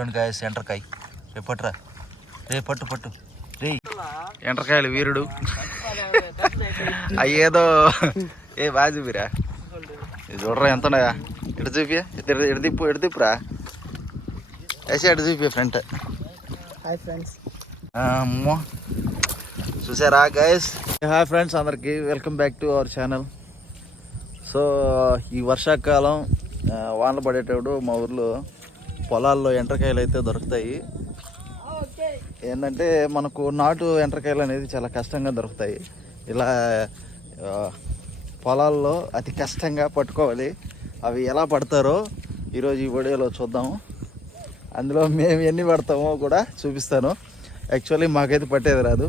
చూడండి గాయస్ ఎంటర్కాయ రే పట్టురా. రే పట్టు పట్టు. రే ఎంటర్కాయలు వీరుడు. అయ్యేదో ఏ బాగా చూపిరా. ఇది చూడరా ఎంత ఉన్నాయా? ఇటు చూపి ఇటు ఇటు తిప్పు ఇటు తిప్పురా. వేసి ఇటు చూపి ఫ్రంట్. హాయ్ ఫ్రెండ్స్ అమ్మో. చూసారా గైస్ హాయ్ ఫ్రెండ్స్ అందరికి welcome back to our channel so ఈ వర్షాకాలం వానలు పడేటప్పుడు మా ఊర్లో పొలాల్లో ఎండ్రకాయలు అయితే దొరుకుతాయి. ఏంటంటే మనకు నాటు ఎండ్రకాయలు అనేది చాలా కష్టంగా దొరుకుతాయి. ఇలా పొలాల్లో అతి కష్టంగా పట్టుకోవాలి. అవి ఎలా పడతారో ఈరోజు ఈ వీడియోలో చూద్దాము అందులో మేము ఎన్ని పడతామో కూడా చూపిస్తాను. యాక్చువల్లీ మాకైతే పట్టేది రాదు.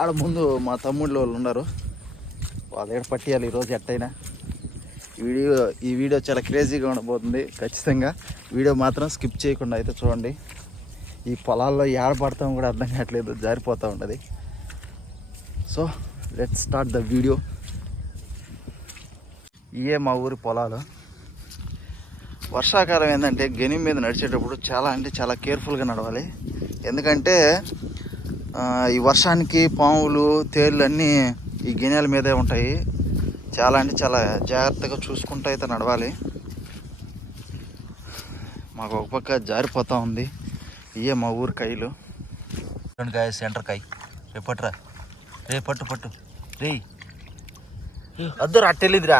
ఆడ ముందు మా తమ్ముళ్ళు వాళ్ళు ఉన్నారు. వాళ్ళు దగ్గర పట్టేయాలి ఈరోజు ఎట్టయినా? వీడియో ఈ వీడియో చాలా క్రేజీగా ఉండబోతుంది. ఖచ్చితంగా వీడియో మాత్రం స్కిప్ చేయకుండా అయితే చూడండి. ఈ పొలాల్లో ఏడపడతాం కూడా అర్థం కావట్లేదు జారిపోతూ ఉంటుంది. So let start the video ఇవే మా ఊరి పొలాలు. వర్షాకాలం ఏంటంటే గెని మీద నడిచేటప్పుడు చాలా అంటే చాలా కేర్ఫుల్గా నడవాలి. ఎందుకంటే ఈ వర్షానికి పాములు తేళ్ళు అన్నీ ఈ గిన్నెల మీదే ఉంటాయి. చాలా అంటే చాలా జాగ్రత్తగా చూసుకుంటూ అయితే నడవాలి. మాకు ఒక పక్క జారిపోతూ ఉంది. ఇయే మా ఊరి కాయలు కాయ సెంటర్ కాయ. రే పట్టురా. రే పట్టు పట్టు. రే అద్దరు అట్టెళ్ళిందిరా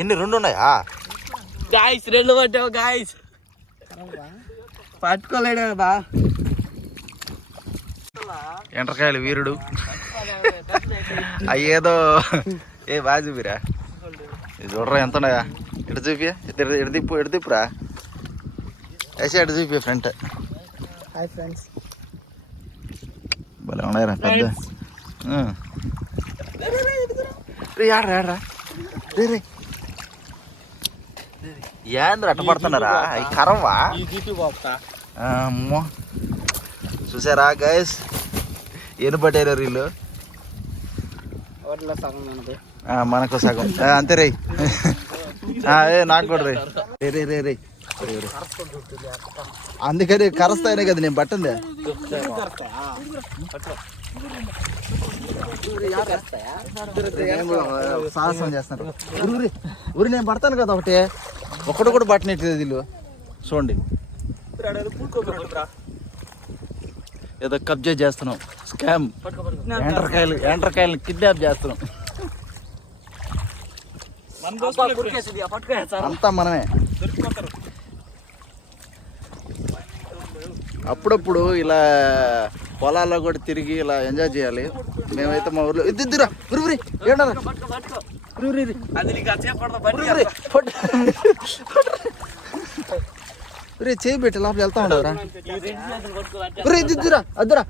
ఎన్ని? రెండు ఉన్నాయా? గాయస్ రెండు పట్టావు గాయస్ పట్టుకోలేడు కదా ఎండ్రకాయలు వీరుడు. అయ్యేదో. ఏ బాగా చూపిరా. ఇది చూడరా ఎంత ఉన్నాయా? ఇటు చూపి ఇటు తిప్పు ఇటు తిప్పురా. వేసి ఇటు చూపి ఫ్రంట్. హాయ్ ఫ్రెండ్స్ భలే ఉన్నాయిరా పెద్ద. రే ఆడరా ఆడరా. రే రే. ఏంద్ర అట్ట పడుతున్నారా? కరవా ఈ బాపుతా అమ్మో. చూసారా గైస్ పట్టారు వీళ్ళు? మనకు ఆ, మనకు సగం. అంతే రే ఆ, ఏ నాకు కూడా రే రే రే రే. అందుకని కరస్తాయనే కదా నేను పట్టింది? సాహసం చేస్తున్నారు ఊరి ఊరి నేను పడతాను కదా ఒకటి. ఒకటి కూడా పట్టనట్లేదు వీళ్ళు. చూడండి. ఏదో కబ్జా చేస్తున్నాం స్కామ్. ఎండ్రకాయలు ఎండ్రకాయలు కిడ్నాప్ చేస్తున్నాం అంతా మనమే. అప్పుడప్పుడు ఇలా పొలాల్లో కూడా తిరిగి ఇలా ఎంజాయ్ చేయాలి. మేమైతే మా ఊర్లో ఇద్దిద్దురా గురువురి ఉరి ఏంటరా చేయి పెట్టి లోపల వెళ్తా ఉండదురా ఉరి అద్దురా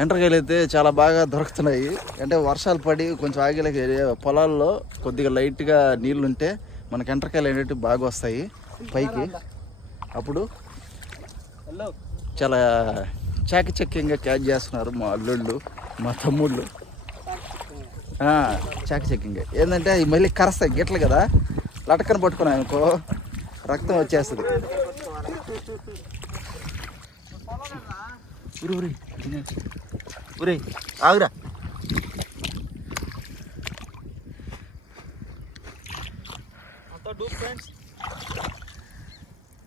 ఎండ్రకాయలు అయితే చాలా బాగా దొరుకుతున్నాయి. అంటే వర్షాలు పడి కొంచెం ఆగిలకి పొలాల్లో కొద్దిగా లైట్గా నీళ్ళు ఉంటే మనకి ఎండ్రకాయలు అనేటివి బాగా వస్తాయి పైకి. అప్పుడు చాలా చాకచక్యంగా క్యాచ్ చేస్తున్నారు మా అల్లుళ్ళు మా తమ్ముళ్ళు. చాకచక్యంగా. ఏంటంటే అవి మళ్ళీ కరస్తాయి గిట్లు కదా. లటకన పట్టుకున్నాయి అనుకో రక్తం వచ్చేస్తుంది. ఉరి ఉరి ఉరి ఆగురా.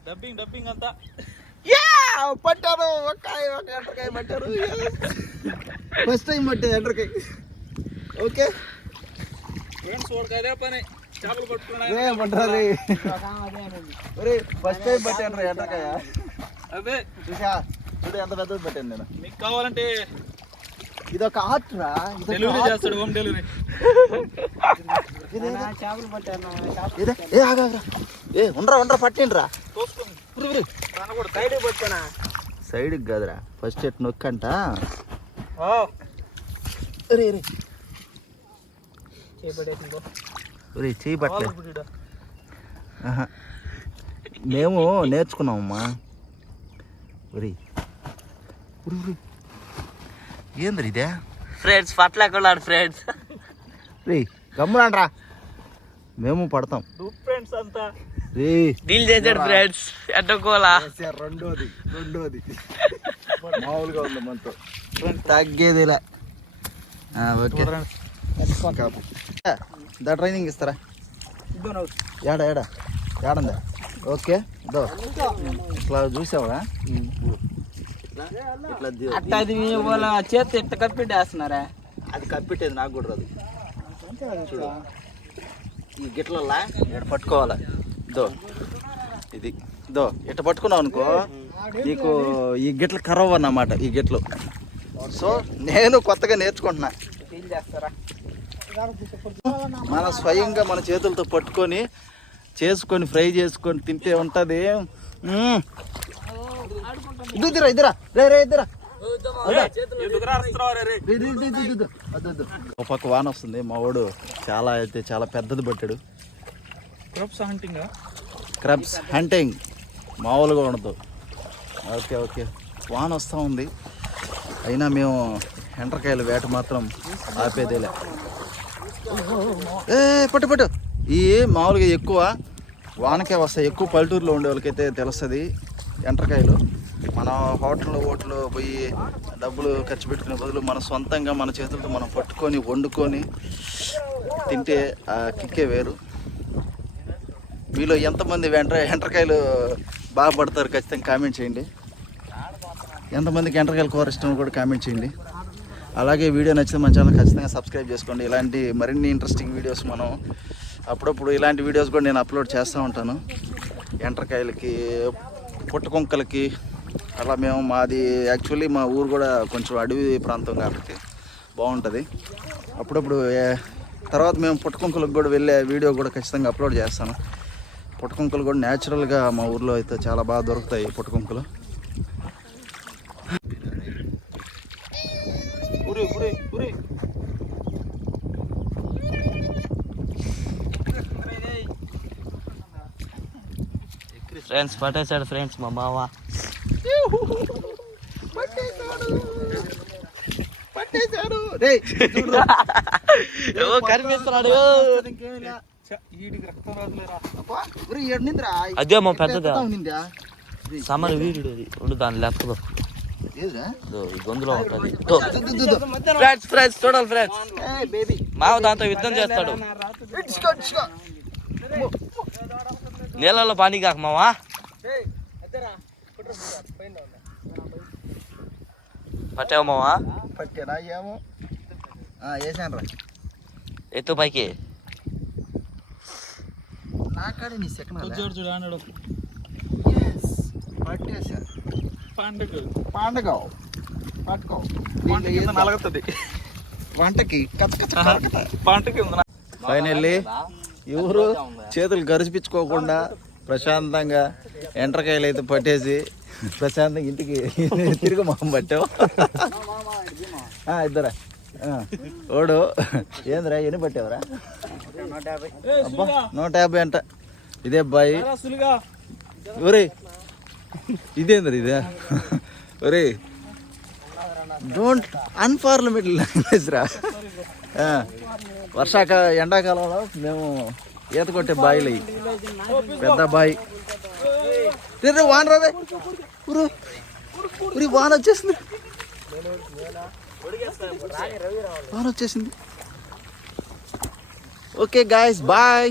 డబ్బింగ్ డబ్బింగ్ అంతా. పట్టారు ఒక్కాయ ఒక ఎండ్రకాయ పట్టారు. ఫస్ట్ టైం పట్టే ఎండ్రకాయ. ఓకే ఫ్రెండ్స్ వాడికి అదే పని. చేపలు పట్టుకున్నా ఏ పట్టారు ఒరే ఫస్ట్ టైం పట్టాను ఎండ్రకాయ. అదే. చూసా చూడు ఎంత పెద్దది పట్టాను నేను. మీకు కావాలంటే ఇది ఒక ఆర్ట్ రా ఇది డెలివరీ చేస్తాడు హోమ్ డెలివరీ. చేపలు పట్టాను ఏ ఆగా ఏ ఉండరా ఉండరా పట్టిండ్రా సైడ్ పట్టానా సైడ్కి కాదురా. ఫస్ట్ ఎట్ నొక్కంట. చేయి పట్టలే. ఆహా. మేము నేర్చుకున్నామమ్మా. ఒరి ఏంద్ర ఇదే ఫ్రెండ్స్ పట్ల కొన్నాడు ఫ్రెండ్స్ రే గమ్మునండ్రా. మేము పడతాం. ఫ్రెండ్స్ అంతా. రే. డీల్ చేశాడు ఫ్రెండ్స్ ఎట్టకోలా రెండోది రెండోది. మామూలుగా ఉంది మనతో. తగ్గేదిలా. ఆ, ఓకే. దా ట్రైనింగ్ ఇస్తారా? ఏడా ఏడా ఏడందా ఓకే దో ఇట్లా చూసావా? అది వాళ్ళ చేతి ఎట్ట కప్పెట్టేస్తున్నారా? అది కప్పెట్టేది నాకు కూడా రాదు. చూడు. ఈ గిట్లలా ఇక్కడ పట్టుకోవాలా? దో. ఇది. దో. ఇట్ట పట్టుకున్నావు అనుకో నీకు ఈ గిట్ల కరవ్ అన్నమాట ఈ గిట్లు. సో నేను కొత్తగా నేర్చుకుంటున్నా. మన స్వయంగా మన చేతులతో పట్టుకొని చేసుకొని ఫ్రై చేసుకొని తింటే ఉంటుంది. ఇద్దరా ఇద్దరా రే రే ఇద్దరా? ఒక పక్క వాన వస్తుంది. మా వాడు చాలా అయితే చాలా పెద్దది పట్టాడు. క్రాప్స్ హంటింగ్ క్రబ్స్ హంటింగ్ మామూలుగా ఉండదు. Okay okay. వాన వస్తూ ఉంది. అయినా మేము ఎండ్రకాయల వేట మాత్రం ఆపేదేలే. ఏ పట్టు పట్టు. ఈ మామూలుగా ఎక్కువ వానకే వస్తాయి. ఎక్కువ పల్లెటూరులో ఉండే వాళ్ళకైతే తెలుస్తుంది ఎండ్రకాయలు. మన హోటల్లో ఓట్లు పోయి డబ్బులు ఖర్చు పెట్టుకునే బదులు మన సొంతంగా మన చేతులతో మనం పట్టుకొని వండుకొని తింటే ఆ కిక్కే వేరు. మీలో ఎంతమంది వెంట ఎండ్రకాయలు బాగా పడతారు ఖచ్చితంగా కామెంట్ చేయండి. ఎంతమందికి ఎండ్రకాయల కూర ఇష్టం కూడా కామెంట్ చేయండి. అలాగే వీడియో నచ్చితే మన ఛానల్ ఖచ్చితంగా సబ్స్క్రైబ్ చేసుకోండి. ఇలాంటి మరిన్ని ఇంట్రెస్టింగ్ వీడియోస్ మనం అప్పుడప్పుడు ఇలాంటి వీడియోస్ కూడా నేను అప్లోడ్ చేస్తూ ఉంటాను. ఎండ్రకాయలకి పుట్టకొంకలకి అలా మేము మాది యాక్చువల్లీ మా ఊరు కూడా కొంచెం అడవి ప్రాంతం కాబట్టి బాగుంటుంది. అప్పుడప్పుడు తర్వాత మేము పుట్టకొంకలకు కూడా వెళ్ళే వీడియో కూడా ఖచ్చితంగా అప్లోడ్ చేస్తాను. పుట్టకొంకలు కూడా న్యాచురల్గా మా ఊర్లో అయితే చాలా బాగా దొరుకుతాయి పుట్టకొంకలు. ఫ్రెండ్స్ పట్టేశాడు ఫ్రెండ్స్ మా మావ ఓ కనిపిస్తున్నాడు అదే మా పెద్దదా? సమర్ వీరుడు అది ఉండు దాని లెక్కలో ఇదో ఈ గొంతులో ఉంటది ఫ్రెండ్స్ ఫ్రెండ్స్ చూడాలి ఫ్రెండ్స్ మావ దాంతో యుద్ధం చేస్తాడు. నీళ్ళలో పానీ కాక మావా? పట్టావు మావా? పట్టాడా ఏమో? వేసాను రా. ఎత్తు పైకి. నాకాడే నీ సెకండ్ చూడు చూడు అన్నాడు పట్టేసా. పండుగ. పండగ పట్టుకో పంట కింద నలగతుంది. వంటకి కచ్చ కచ్చ పంట కింద. ఫైనల్లీ ఎవరు చేతులు గరిచిపించుకోకుండా ప్రశాంతంగా ఎండ్రకాయలు అయితే పట్టేసి ప్రశాంతంగా ఇంటికి తిరిగి మొహం పట్టావు. ఇద్దరా. ఓడు. ఏందిరా ఎన్ని పట్టావురా? అబ్బా నూట యాభై అంట. ఇదే అబ్బాయి. ఒరే ఇదేంద్ర ఇదే? ఒరే డోంట్ అన్ఫార్లమెంట్ లాంగ్వేజ్ రా. వర్షాకాల ఎండాకాలంలో మేము ఈత కొట్టే బాయిలు పెద్ద బాయి. రే రే, వాన రాదే ఉరు ఉరి వాన వచ్చేసింది. వాన వచ్చేసింది. Okay guys bye